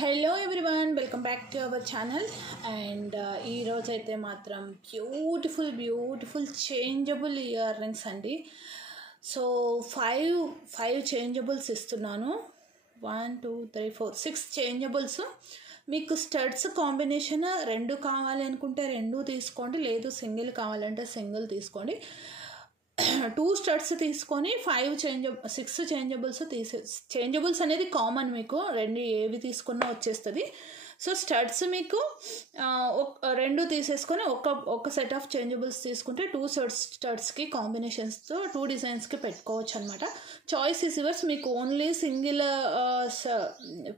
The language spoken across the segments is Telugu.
Hello everyone, welcome back to our channel. And ఈరోజైతే మాత్రం బ్యూటిఫుల్ చేంజబుల్ ఇయర్ రింగ్స్ అండి. సో ఫైవ్ చేంజబుల్స్ ఇస్తున్నాను. 1 2 3 4 6 చేంజబుల్స్. మీకు స్టడ్స్ కాంబినేషన్ 2 కావాలి అనుకుంటే 2 తీసుకోండి, లేదు సింగిల్ కావాలంటే సింగిల్ తీసుకోండి. 2 స్టడ్స్ తీసుకొని 6 చేంజబుల్స్ చేంజబుల్స్ అనేది కామన్, మీకు 2 ఏవి తీసుకున్నా వచ్చేస్తుంది. సో స్టడ్స్ మీకు 2 తీసేసుకొని ఒక సెట్ ఆఫ్ చేంజబుల్స్ తీసుకుంటే 2 స్టడ్స్కి కాంబినేషన్స్తో 2 డిజైన్స్కి పెట్టుకోవచ్చు అనమాట. Choice is yours. మీకు only single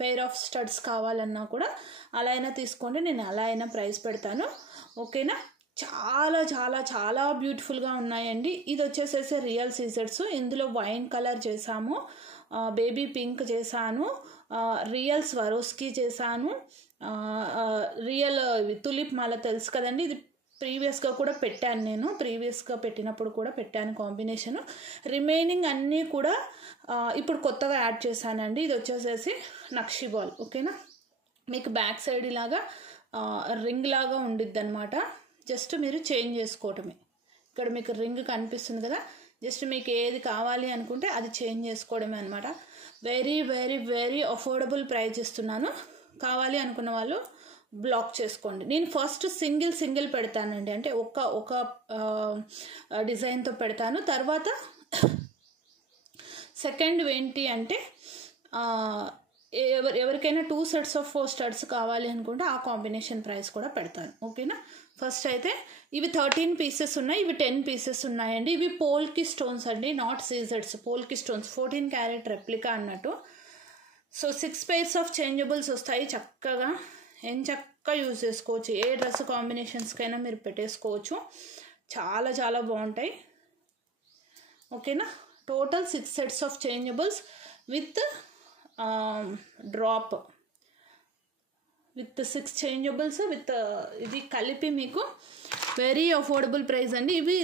pair of studs కావాలన్నా కూడా అలా అయినా తీసుకోండి, నేను అలా అయినా ప్రైస్ పెడతాను. ఓకేనా? చాలా చాలా చాలా బ్యూటిఫుల్గా ఉన్నాయండి. ఇది వచ్చేసేసి రియల్ సీజర్స్. ఇందులో వైన్ కలర్ చేసాము, బేబీ పింక్ చేశాను, రియల్ స్వరోస్కి చేశాను, రియల్ తులిప్ మాల తెలుసు కదండి. ఇది ప్రీవియస్గా కూడా పెట్టాను, నేను ప్రీవియస్గా పెట్టినప్పుడు కూడా పెట్టాను కాంబినేషను. రిమైనింగ్ అన్నీ కూడా ఇప్పుడు కొత్తగా యాడ్ చేశానండి. ఇది వచ్చేసేసి నక్షి బాల్. ఓకేనా? మీకు బ్యాక్ సైడ్ ఇలాగా రింగ్ లాగా ఉండిద్ది అనమాట. జస్ట్ మీరు చేంజ్ చేసుకోవటమే. ఇక్కడ మీకు రింగ్ కనిపిస్తుంది కదా, జస్ట్ మీకు ఏది కావాలి అనుకుంటే అది చేంజ్ చేసుకోవడమే అనమాట. Very very very affordable price ఇస్తున్నాను. కావాలి అనుకున్న వాళ్ళు బ్లాక్ చేసుకోండి. నేను ఫస్ట్ సింగిల్ పెడతానండి, అంటే ఒక డిజైన్తో పెడతాను. తర్వాత సెకండ్ ఏంటి అంటే ఎవరికైనా 2 sets of 4 studs కావాలి అనుకుంటే ఆ కాంబినేషన్ ప్రైస్ కూడా పెడతాను. ఓకేనా? ఫస్ట్ అయితే ఇవి 13 పీసెస్ ఉన్నాయి, ఇవి 10 పీసెస్ ఉన్నాయండి. ఇవి పోల్కి స్టోన్స్ అండి, not seizers. Polki stones 14 carat replica అన్నట్టు. సో 6 pairs ఆఫ్ చేంజబుల్స్ వస్తాయి. చక్కగా యూజ్ చేసుకోవచ్చు. ఏ డ్రెస్ కాంబినేషన్స్కైనా మీరు పెట్టేసుకోవచ్చు. చాలా చాలా బాగుంటాయి. ఓకేనా? Total 6 sets of changeables with drop, with 6 changeables with ఇది కలిపి మీకు వెరీ అఫోర్డబుల్ ప్రైస్ అండి. ఇవి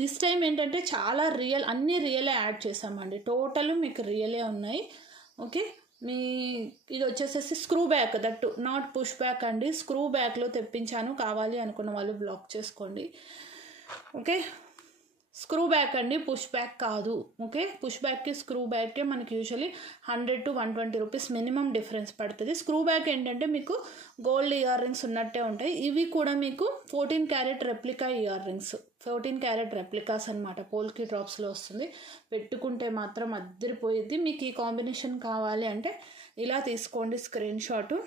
దిస్ టైం ఏంటంటే చాలా అన్ని రియలే యాడ్ చేసామండి. టోటల్ మీకు రియలే ఉన్నాయి. ఓకే, ఇది వచ్చేసేసి screw back, that not push back అండి. స్క్రూ బ్యాక్లో తెప్పించాను. కావాలి అనుకున్న వాళ్ళు బ్లాక్ చేసుకోండి. ఓకే, స్క్రూ బ్యాక్ అండి, పుష్ బ్యాక్ కాదు. ఓకే, పుష్ బ్యాక్కి స్క్రూ బ్యాక్కే మనకి usually 100 to 120 rupees minimum difference పడుతుంది. స్క్రూ బ్యాక్ ఏంటంటే మీకు గోల్డ్ ఇయర్ రింగ్స్ ఉన్నట్టే ఉంటాయి. ఇవి కూడా మీకు 14 carat replica ear rings, 14 carrot replicas అనమాట. పోల్కి డ్రాప్స్లో వస్తుంది. పెట్టుకుంటే మాత్రం అద్దరిపోయిద్ది. మీకు ఈ కాంబినేషన్ కావాలి అంటే ఇలా తీసుకోండి స్క్రీన్ షాటు.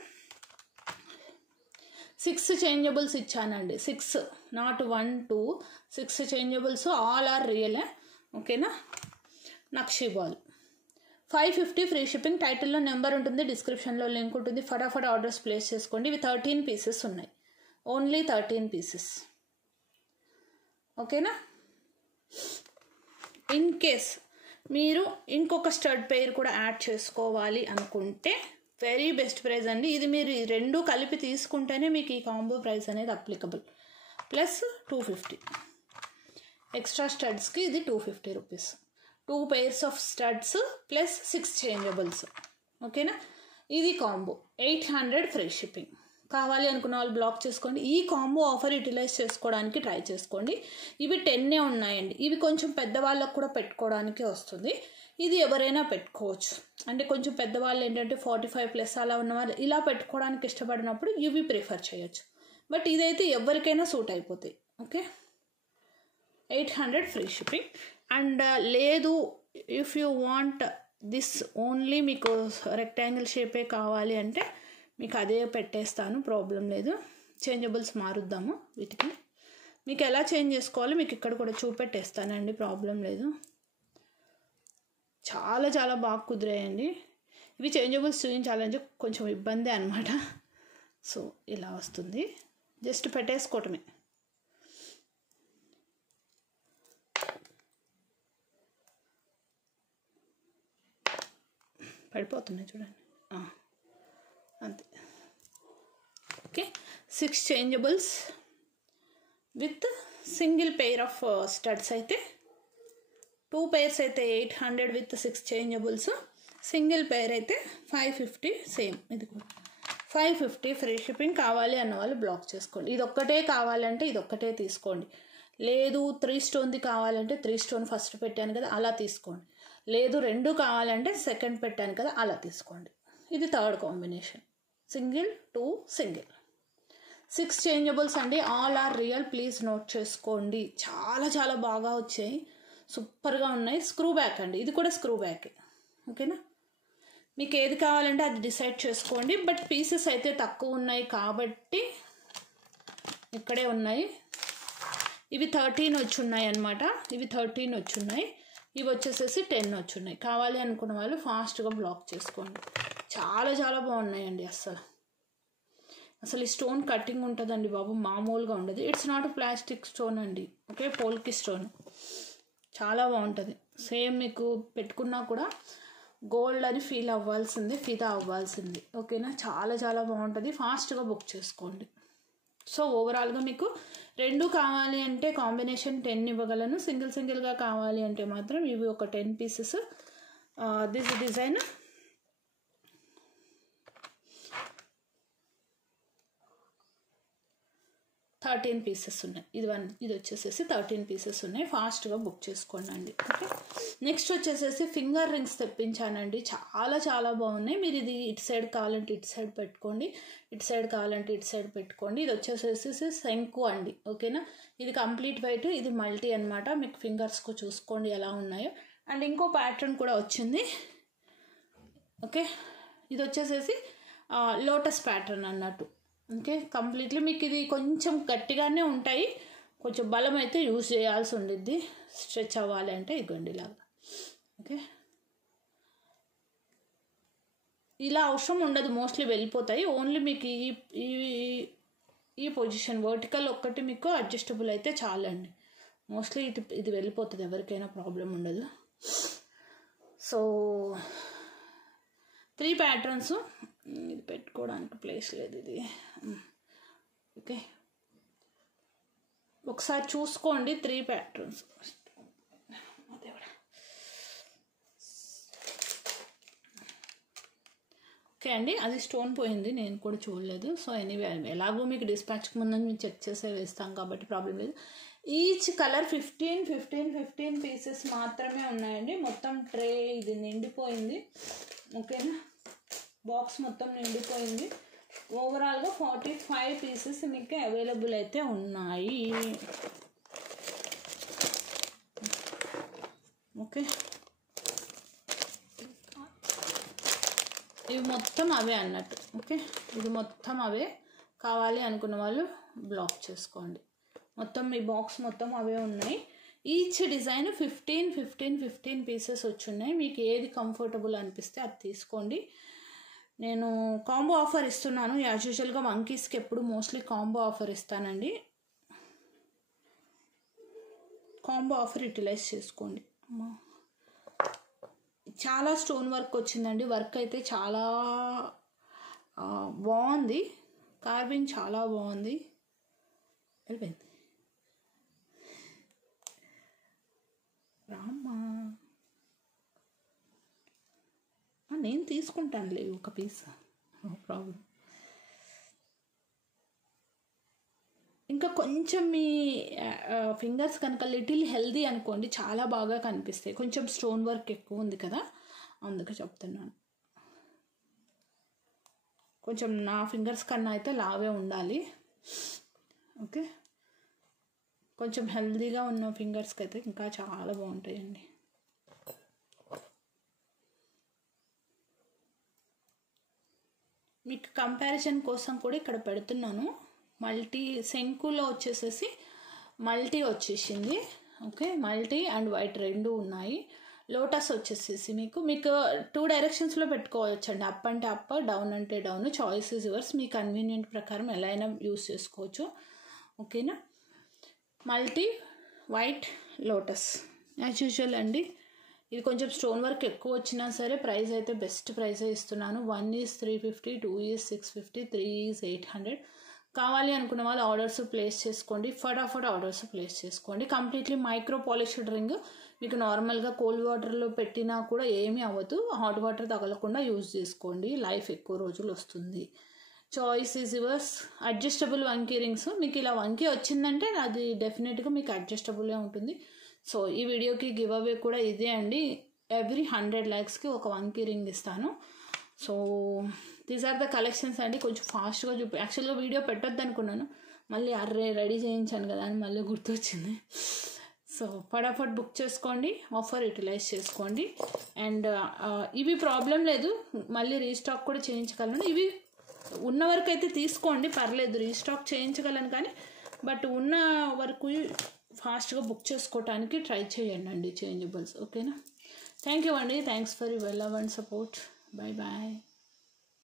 6 చేంజబుల్స్ ఇచ్చానండి. 6 not 1 2 6 changeables, all are real. ఓకేనా? నక్షి బాల్ 550 ఫ్రీ షిప్పింగ్. టైటిల్లో నెంబర్ ఉంటుంది, డిస్క్రిప్షన్లో లింక్ ఉంటుంది. ఫటాఫట్ ఆర్డర్స్ ప్లేస్ చేసుకోండి. ఇవి 13 పీసెస్ ఉన్నాయి, ఓన్లీ 13 పీసెస్. ఓకేనా? ఇన్ కేస్ మీరు ఇంకొక స్టడ్ పెయిర్ కూడా యాడ్ చేసుకోవాలి అనుకుంటే వెరీ బెస్ట్ ప్రైస్ అండి. ఇది మీరు 2 కలిపి తీసుకుంటేనే మీకు ఈ కాంబో ప్రైస్ అనేది అప్లికబుల్. ప్లస్ 250 ఎక్స్ట్రా స్టడ్స్కి ఇది 250 rupees. 2 pairs of studs plus 6 changeables. ఓకేనా? ఇది కాంబో 800 ఫ్రీ షిప్పింగ్. కావాలి అనుకున్న వాళ్ళు బ్లాక్ చేసుకోండి. ఈ కాంబో ఆఫర్ యూటిలైజ్ చేసుకోవడానికి ట్రై చేసుకోండి. ఇవి 10 ఉన్నాయండి. ఇవి కొంచెం పెద్దవాళ్ళకు కూడా పెట్టుకోవడానికి వస్తుంది. ఇది ఎవరైనా పెట్టుకోవచ్చు. అంటే కొంచెం పెద్దవాళ్ళు ఏంటంటే 45+ అలా ఉన్నవాళ్ళు ఇలా పెట్టుకోవడానికి ఇష్టపడినప్పుడు ఇవి ప్రిఫర్ చేయొచ్చు. బట్ ఇదైతే ఎవరికైనా సూట్ అయిపోతాయి. Okay, 800 free shipping. అండ్ లేదు, if you want this only మీకు రెక్టాంగిల్ షేపే కావాలి అంటే మీకు అదే పెట్టేస్తాను, ప్రాబ్లం లేదు. చేంజబుల్స్ మారుద్దాము వీటికి. మీకు ఎలా చేంజ్ చేసుకోవాలో మీకు ఇక్కడ కూడా చూపెట్టేస్తానండి, ప్రాబ్లం లేదు. చాలా చాలా బాగా కుదిరాయండి. ఇవి చేంజబుల్స్ చూపించాలంటే కొంచెం ఇబ్బంది అనమాట. సో ఇలా వస్తుంది, జస్ట్ పెట్టేసుకోవటమే. పడిపోతున్నాయి చూడండి, అంతే. Okay, 6 changeables with single pair of studs అయితే 2 pairs అయితే 800 విత్ 6 చేంజబుల్స్. సింగిల్ పెయిర్ అయితే 550 సేమ్. ఇది 550 ఫ్రీ షిప్పింగ్. కావాలి అన్న వాళ్ళు బ్లాక్ చేసుకోండి. ఇది ఒక్కటే కావాలంటే ఇది ఒక్కటే తీసుకోండి. లేదు 3 స్టోన్ది కావాలంటే 3 స్టోన్ ఫస్ట్ పెట్టాను కదా అలా తీసుకోండి. లేదు 2 కావాలంటే సెకండ్ పెట్టాను కదా అలా తీసుకోండి. ఇది third combination, single 2 single. 6 changeables అండి. All are real, please note చేసుకోండి. చాలా చాలా బాగా వచ్చాయి, సూపర్గా ఉన్నాయి. స్క్రూ బ్యాక్ అండి, ఇది కూడా స్క్రూ బ్యాక్. ఓకేనా, మీకు ఏది కావాలంటే అది డిసైడ్ చేసుకోండి. బట్ పీసెస్ అయితే తక్కువ ఉన్నాయి కాబట్టి ఇక్కడే ఉన్నాయి. ఇవి 13 వచ్చి ఉన్నాయి అన్నమాట. ఇవి 13 వచ్చి ఉన్నాయి. ఇవి వచ్చేసేసి 10 వచ్చి ఉన్నాయి. కావాలి అనుకున్న వాళ్ళు ఫాస్ట్గా బ్లాక్ చేసుకోండి. చాలా చాలా బాగున్నాయండి. అసలు ఈ స్టోన్ కటింగ్ ఉంటుందండి బాబు, మామూలుగా ఉండదు. ఇట్స్ నాట్ ప్లాస్టిక్ స్టోన్ అండి, ఓకే, పోల్కి స్టోన్. చాలా బాగుంటుంది. సేమ్ మీకు పెట్టుకున్నా కూడా గోల్డ్ అని ఫీల్ అవ్వాల్సింది, ఫిదా అవ్వాల్సింది. ఓకేనా, చాలా చాలా బాగుంటుంది. ఫాస్ట్గా బుక్ చేసుకోండి. సో ఓవరాల్గా మీకు 2 కావాలి అంటే కాంబినేషన్ 10 ఇవ్వగలను. సింగిల్గా కావాలి అంటే మాత్రం ఇవి ఒక 10 పీసెస్. దిస్ డిజైన్ 13 పీసెస్ ఉన్నాయి. ఇది వచ్చేసేసి 13 పీసెస్ ఉన్నాయి. ఫాస్ట్గా బుక్ చేసుకోండి అండి. ఓకే, నెక్స్ట్ వచ్చేసేసి ఫింగర్ రింగ్స్ తెప్పించానండి. చాలా చాలా బాగున్నాయి. మీరు ఇది ఇటు సైడ్ కావాలంటే ఇటు సైడ్ పెట్టుకోండి, ఇటు సైడ్ కావాలంటే ఇటు సైడ్ పెట్టుకోండి. ఇది వచ్చేసేసి శంకు అండి. ఓకేనా, ఇది కంప్లీట్ వైట్, ఇది మల్టీ అనమాట. మీకు ఫింగర్స్కు చూసుకోండి ఎలా ఉన్నాయో. అండ్ ఇంకో ప్యాటర్న్ కూడా వచ్చింది. ఓకే, ఇది వచ్చేసేసి లోటస్ ప్యాటర్న్ అన్నట్టు. ఓకే, కంప్లీట్లీ మీకు ఇది కొంచెం గట్టిగానే ఉంటాయి. కొంచెం బలం అయితే యూజ్ చేయాల్సి ఉండిద్ది స్ట్రెచ్ అవ్వాలి అంటే. ఇగోండి ఇలాగా. ఓకే, ఇలా అవసరం ఉండదు, మోస్ట్లీ వెళ్ళిపోతాయి. ఓన్లీ మీకు ఈ పొజిషన్ వర్టికల్ ఒక్కటి మీకు అడ్జస్టబుల్ అయితే చాలండి. మోస్ట్లీ ఇది వెళ్ళిపోతుంది, ఎవరికైనా ప్రాబ్లం ఉండదు. So 3 patterns. ఇది పెట్టుకోవడానికి ప్లేస్ లేదు ఇది. ఓకే, ఒకసారి చూసుకోండి 3 ప్యాటర్న్స్. ఓకే అండి, అది స్టోన్ పోయింది, నేను కూడా చూడలేదు. సో ఎనీవే, ఎలాగో మీకు డిస్పాచ్కి ముందని మేము చెక్ చేసే వేస్తాం కాబట్టి ప్రాబ్లం లేదు. ఈచ్ కలర్ 15 పీసెస్ మాత్రమే ఉన్నాయండి. మొత్తం ట్రే ఇది నిండిపోయింది. ఓకేనా, బాక్స్ మొత్తం నిండిపోయింది. ఓవరాల్గా 45 పీసెస్ మీకు అవైలబుల్ అయితే ఉన్నాయి. ఓకే, ఇవి మొత్తం అవే అన్నట్టు. ఓకే, ఇది మొత్తం అవే. కావాలి అనుకున్న వాళ్ళు బ్లాక్ చేసుకోండి. మొత్తం మీ బాక్స్ మొత్తం అవే ఉన్నాయి. ఈచ్ డిజైన్ 15 పీసెస్ వచ్చి ఉన్నాయి. మీకు ఏది కంఫర్టబుల్ అనిపిస్తే అది తీసుకోండి. నేను కాంబో ఆఫర్ ఇస్తున్నాను. యాజ్ యూజువల్గా మంకీస్కి ఎప్పుడు మోస్ట్లీ కాంబో ఆఫర్ ఇస్తానండి. కాంబో ఆఫర్ యూటిలైజ్ చేసుకోండి. చాలా స్టోన్ వర్క్ వచ్చిందండి. వర్క్ అయితే చాలా బాగుంది. కార్వింగ్ చాలా బాగుంది. వెళ్ళిపోయింది రామ్మా, నేను తీసుకుంటానులే ఒక పీస్, నో ప్రాబ్లం. ఇంకా కొంచెం మీ ఫింగర్స్ కనుక లిటిల్ హెల్దీ అనుకోండి, చాలా బాగా కనిపిస్తాయి. కొంచెం స్టోన్ వర్క్ ఎక్కువ ఉంది కదా, అందుకే చెప్తున్నాను. కొంచెం నా ఫింగర్స్ కన్నా అయితే లావే ఉండాలి. ఓకే, కొంచెం హెల్దీగా ఉన్న ఫింగర్స్కి అయితే ఇంకా చాలా బాగుంటాయండి. మీకు కంపారిజన్ కోసం కూడా ఇక్కడ పెడుతున్నాను. మల్టీ శంకులో వచ్చేసేసి మల్టీ వచ్చేసింది. ఓకే, మల్టీ అండ్ వైట్ 2 ఉన్నాయి. లోటస్ వచ్చేసేసి మీకు 2 డైరెక్షన్స్లో పెట్టుకోవచ్చండి. అప్ అంటే అప్, డౌన్ అంటే down. Choice is yours. Me convenient ప్రకారం ఎలా అయినా యూస్ చేసుకోవచ్చు. ఓకేనా, multi white lotus as usual అండి. ఇది కొంచెం స్టోన్ వర్క్ ఎక్కువ వచ్చినా సరే ప్రైస్ అయితే బెస్ట్ ప్రైసే ఇస్తున్నాను. 1 ఈజ్ 350, 2 ఈజ్ 650, 3 ఈజ్ 800. కావాలి అనుకున్న వాళ్ళు ఆర్డర్స్ ప్లేస్ చేసుకోండి. ఫటాఫట్ ఆర్డర్స్ ప్లేస్ చేసుకోండి. Completely micro polished ring. మీకు నార్మల్గా కోల్డ్ వాటర్లో పెట్టినా కూడా ఏమీ అవ్వదు. హాట్ వాటర్ తగలకుండా యూజ్ చేసుకోండి. లైఫ్ ఎక్కువ రోజులు వస్తుంది. Choice is yours. Adjustable vanki rings. మీకు ఇలా వంకీ వచ్చిందంటే అది డెఫినెట్గా మీకు అడ్జస్టబులే ఉంటుంది. సో ఈ వీడియోకి గివ్ అవే కూడా ఇదే అండి. ఎవ్రీ 100 likesకి ఒక వంకీ రింగ్ ఇస్తాను. So these are the collections అండి. కొంచెం ఫాస్ట్గా యాక్చువల్గా వీడియో పెట్టొద్దు అనుకున్నాను, మళ్ళీ అర్రే రెడీ చేయించాను కదా అని మళ్ళీ గుర్తొచ్చింది. సో ఫటాఫట్ బుక్ చేసుకోండి, ఆఫర్ యూటిలైజ్ చేసుకోండి. అండ్ ఇవి ప్రాబ్లం లేదు, మళ్ళీ రీస్టాక్ కూడా చేయించగలను. ఇవి ఉన్న వరకు అయితే తీసుకోండి, పర్లేదు, రీస్టాక్ చేయించగలను. కానీ బట్ ఉన్న వరకు ఫాస్ట్గా బుక్ చేసుకోవటానికి ట్రై చేయండి చేంజబుల్స్. ఓకేనా? థ్యాంక్ యూ అండి. Thanks for your love and support. Bye bye.